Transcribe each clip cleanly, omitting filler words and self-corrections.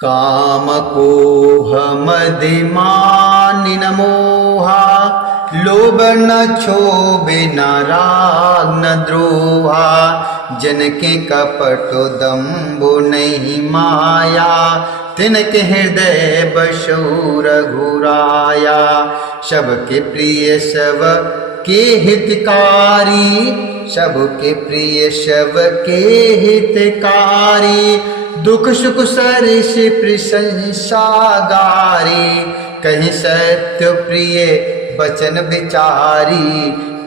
कामकोह मदिमानिन मोहा, लोभ न क्षोभे न राग न द्रोहा, जिनके कपट दम्भो नहीं माया, तिनके हृदय बसो रघुराया। सबके प्रिय सब के हितकारी, सबके प्रिय सबके हितकारी, दुख सुख सरिस प्रशंसा गारी, कहीं सत्य प्रिय बचन विचारी,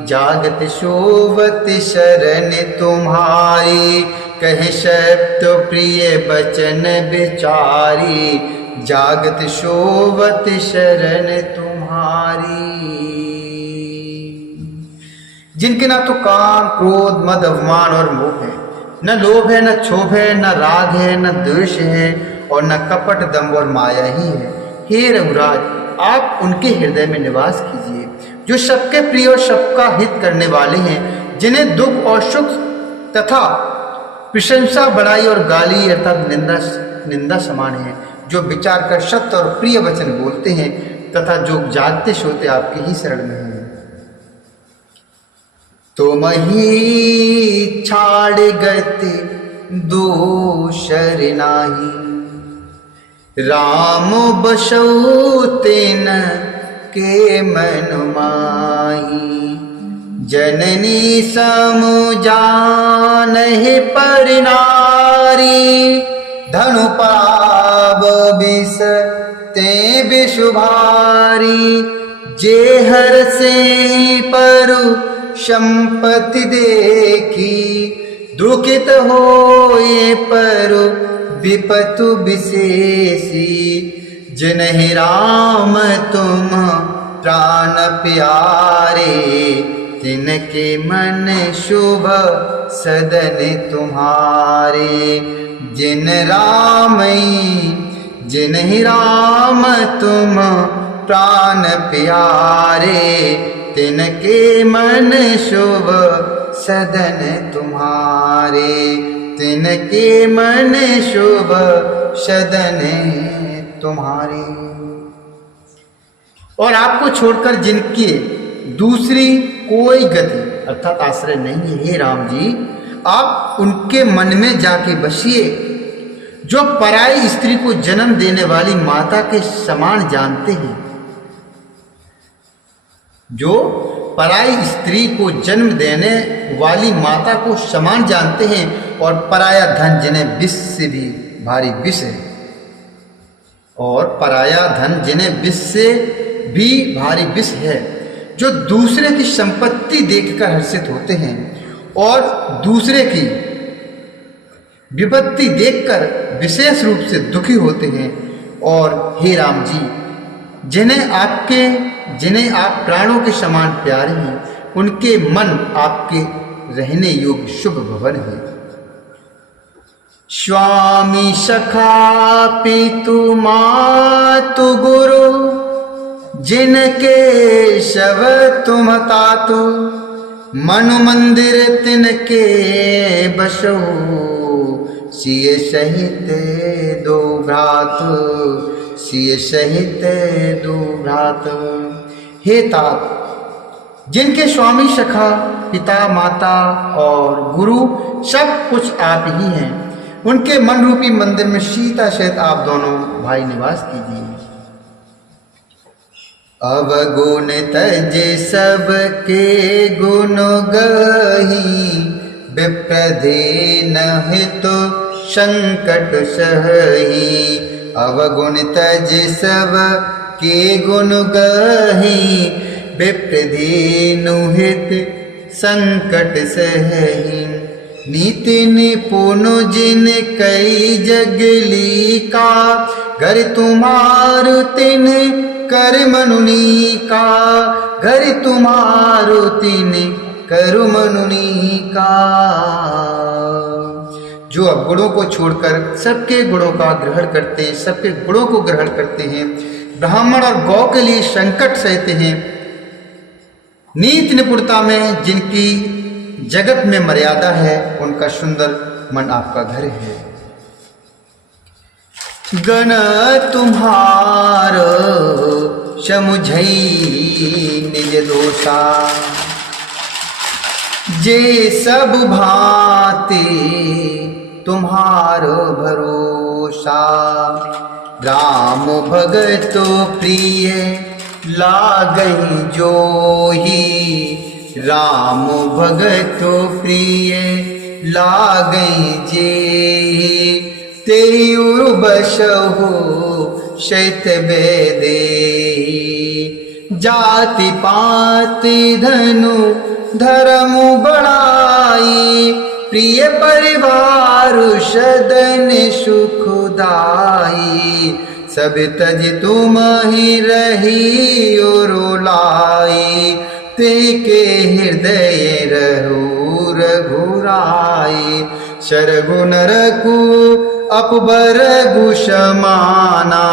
जागत शोभत शरण तुम्हारी, कहीं सत्य प्रिय बचन विचारी, जागत शोभत शरण तुम्हारी। जिनके ना तो काम क्रोध मद अभिमान और मोह है, न लोभ है, न क्षोभ है, न राग है, न द्वेष है, और न कपट दम्भ और माया ही है। हे रघुराज, आप उनके हृदय में निवास कीजिए जो सबके प्रिय और सबका हित करने वाले हैं, जिन्हें दुख और सुख तथा प्रशंसा बड़ाई और गाली अर्थात निंदा समान है, जो विचार कर सत्य और प्रिय वचन बोलते हैं तथा जो जागते सोते आपके ही शरण में हैं। तुम ही छाड़ गति दूसर नाही, राम बसौ तिन के मन माही, जननी समुजानहि पर नारी, धनु पाव विष ते विषुभारी, जे हर से परु संपत्ति देखी, दुखित होए परु विपतु विशेषी, जिन्हि राम तुम प्राण प्यारे, तिनके मन शुभ सदन तुम्हारे। जिन्हि राम तुम प्राण प्यारे, तिनके मन शुभ सदन तुम्हारे, तिनके मन शुभ सदन तुम्हारे। और आपको छोड़कर जिनकी दूसरी कोई गति अर्थात आश्रय नहीं है, हे राम जी, आप उनके मन में जाके बसिए, जो पराई स्त्री को जन्म देने वाली माता के समान जानते हैं, जो पराई स्त्री को जन्म देने वाली माता को समान जानते हैं, और पराया धन जिन्हें विष से भी भारी विष है, और पराया धन जिन्हें विष से भी भारी विष है, जो दूसरे की संपत्ति देखकर हर्षित होते हैं और दूसरे की विपत्ति देखकर विशेष रूप से दुखी होते हैं। और हे राम जी, जिन्हें आप प्राणों के समान प्यारे हैं, उनके मन आपके रहने योग्य शुभ भवन है। स्वामी सखा पितु मातु गुरु, जिनके शव तुम तातु, मनु मंदिर तिनके बसो, सिय सहित दो भ्रातु, सिय सहित दो भ्रातु। हे तात, जिनके स्वामी सखा पिता माता और गुरु सब कुछ आप ही हैं, उनके मन रूपी मंदिर में सीता सहित आप दोनों भाई निवास कीजिए। अवगुण तज सबके गुण गही, विप्रधीन हितु संकट सही, अवगुण तज सब के गुण गही, विप्रधीन हित संकट सही, नीति निपुण जिन कई जगली का, घर तुम्हारो तिन कर मनुनी का, घर तुम्हारो तिन कर मनुनी का। जो अवगुणों को छोड़कर सबके गुणों का ग्रहण करते हैं, सबके गुणों को ग्रहण करते हैं, ब्राह्मण और गौ के लिए संकट सहते हैं, नीति निपुणता में जिनकी जगत में मर्यादा है, उनका सुंदर मन आपका घर है। गण तुम्हार समुझई निज दोषा, जे सब भांति तुम्हार भरोसा। राम भगत प्रिय लागई जोही, राम भगत प्रिय लागई जेहि। तेहि उर बसहु शैत बेदे, जाति पाति धनु धर्म बढ़ाई। प्रिय परिवार सदन सुखदाई, सब तज तुम ही रही और लाई। ते के हृदय रहु रघुराई, शरघु नरकु अपबर गुशमाना।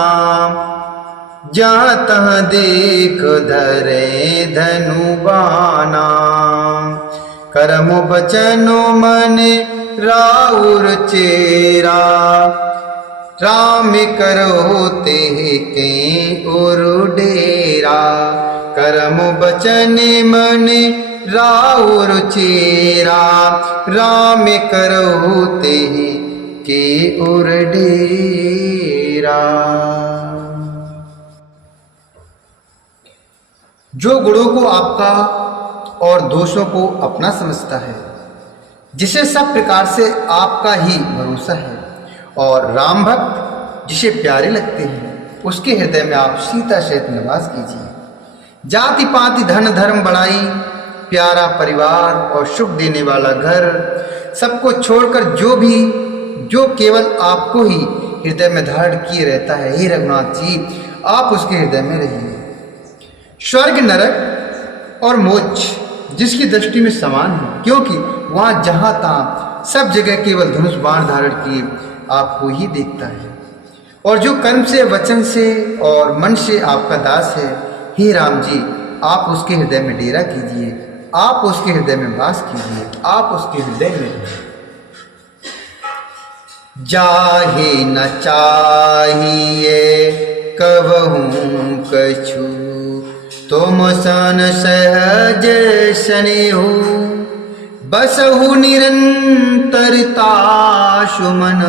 जहाँ तहाँ देख धरे धनु बाना, कर्म बचनो मन राउर चेरा। राम करो ते के उर डेरा, कर्म बचन मन राउर चेरा। राम करो ते के उर डेरा। जो गुणों को आपका और दोषों को अपना समझता है, जिसे सब प्रकार से आपका ही भरोसा है, और राम भक्त जिसे प्यारे लगते हैं, उसके हृदय में आप सीता सहित निवास कीजिए। जाति पाति धन धर्म बढ़ाई, प्यारा परिवार और सुख देने वाला घर, सबको छोड़कर जो केवल आपको ही हृदय में धारण किए रहता है, हे रघुनाथ जी आप उसके हृदय में रहिए। स्वर्ग नरक और मोक्ष जिसकी दृष्टि में समान है, क्योंकि वहाँ जहाँ तहाँ सब जगह केवल धनुष बाण धारण किए आपको ही देखता है। और जो कर्म से, वचन से और मन से आपका दास है, हे राम जी आप उसके हृदय में डेरा कीजिए, आप उसके हृदय में वास कीजिए, आप उसके हृदय में रहिए। जाहे न चाहिए कबहूँ कछु, तुम सन सहज स्नेहु। बसहु निरंतरता सुमन,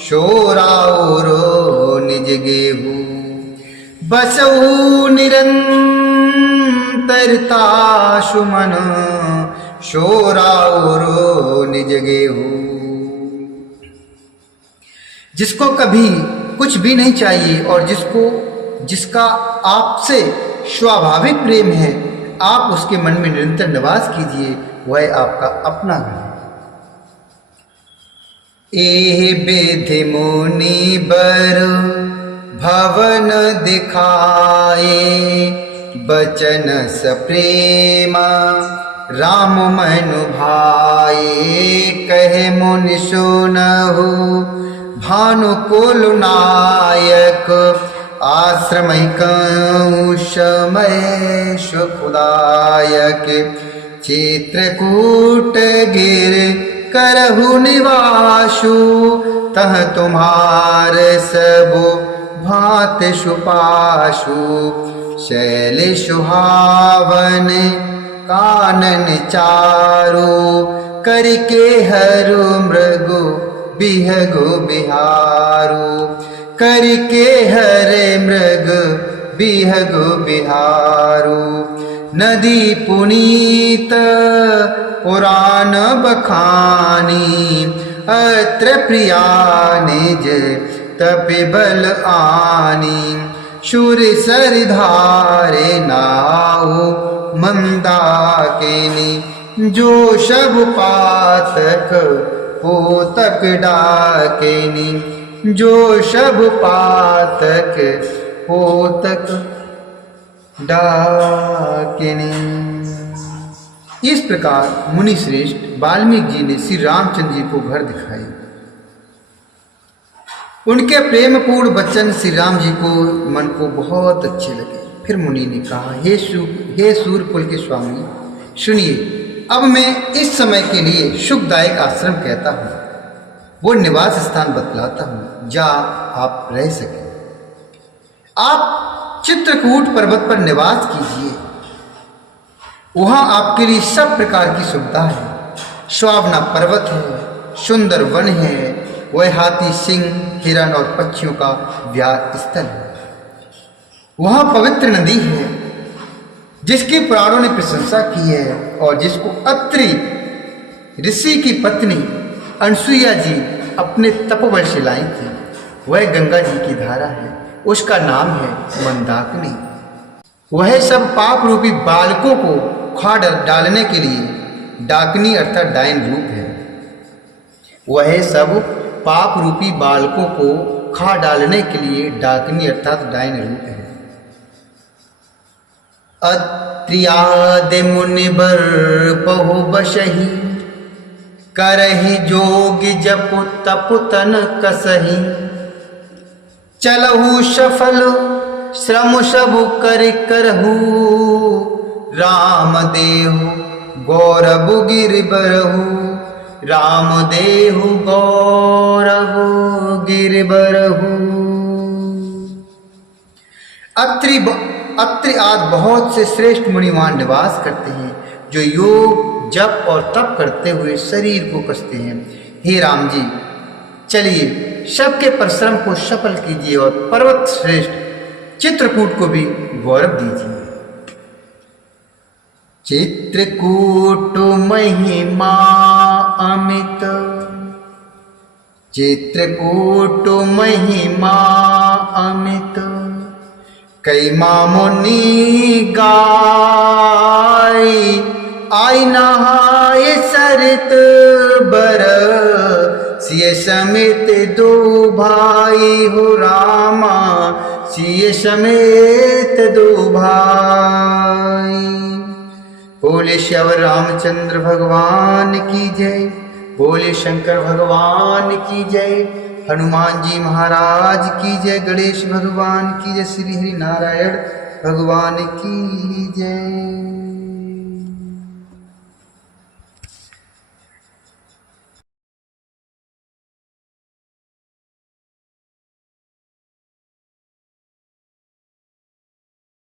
शोराउर निज गेहु। बसहु निरंतरता सुमन, शोराउर निज गेहु। जिसको कभी कुछ भी नहीं चाहिए और जिसका आपसे स्वाभाविक प्रेम है, आप उसके मन में निरंतर निवास कीजिए, वह आपका अपना घर है। एह विधि मुनि बर भवन दिखाए, बचन सप्रेमा राम मनु भाए। कहे मुनि सुनहु भानुकुल नायक, आश्रम समय सुखदायक। चित्रकूट गिर करहु निवासु, तह तुम्हार सबो भात सुपाशु। शैल सुहावन कानन चारो, करके हरु मृगु बिहगु बिहारो। करके हरे मृग बिहगु बिहारो। नदी पुनीत पुराण बखानी, अत्र प्रिया निज तपिबल आनी। शूर सर धारे नाउ मंदाकिनी, जो शब पातक पोतक डाकिनी। जो शब पातक पोतक डाकिनी। इस प्रकार मुनि श्रेष्ठ वाल्मीकि जी ने श्री रामचंद्र जी को घर दिखाए। उनके प्रेमपूर्ण वचन श्री राम जी को मन को बहुत अच्छे लगे। फिर मुनि ने कहा, हे सूर्यकुल के स्वामी सुनिए, अब मैं इस समय के लिए सुखदायक आश्रम कहता हूँ। वो निवास स्थान बतलाता हूं जहाँ आप रह सकें। आप चित्रकूट पर्वत पर निवास कीजिए। वहां आपके लिए सब प्रकार की सुविधा है। सुहावना पर्वत है, सुंदर वन है, वह हाथी, सिंह, हिरण और पक्षियों का विहार स्थल है। वहां पवित्र नदी है जिसकी पुराणों ने प्रशंसा की है और जिसको अत्रि ऋषि की पत्नी अनसुईया जी अपने तपोबल से लाई थी। वह गंगा जी की धारा है, उसका नाम है मंदाकिनी। वह सब पाप रूपी बालकों को खा डालने के लिए डाकिनी अर्थात डायन रूप है। वह सब पाप रूपी बालकों को खा डालने के लिए डाकिनी अर्थात डायन रूप है। अत्रियादि मुनिबर बहु बसही, करहि जोग जपु तपु तन कसही। चलहु सफल श्रम सबु कर करहु, राम देहु गौरव गिरबरहु। राम देहु गौरव गिरबरहु। अत्रि आदि बहुत से श्रेष्ठ मुनिवान निवास करते हैं जो योग जप और तप करते हुए शरीर को कसते हैं। हे राम जी, चलिए सबके परिश्रम को सफल कीजिए और पर्वत श्रेष्ठ चित्रकूट को भी गौरव दीजिए। चित्रकूट महिमा अमित, चित्रकूट महिमा अमित। कई मुनि गाय, आई नहाय सरित बर। सिय समेत दो भाई हो रामा, सिय समेत दो भाई। बोले श्याम रामचंद्र भगवान की जय, बोले शंकर भगवान की जय, हनुमान जी महाराज की जय, गणेश भगवान की जय, श्री हरि नारायण भगवान की जय।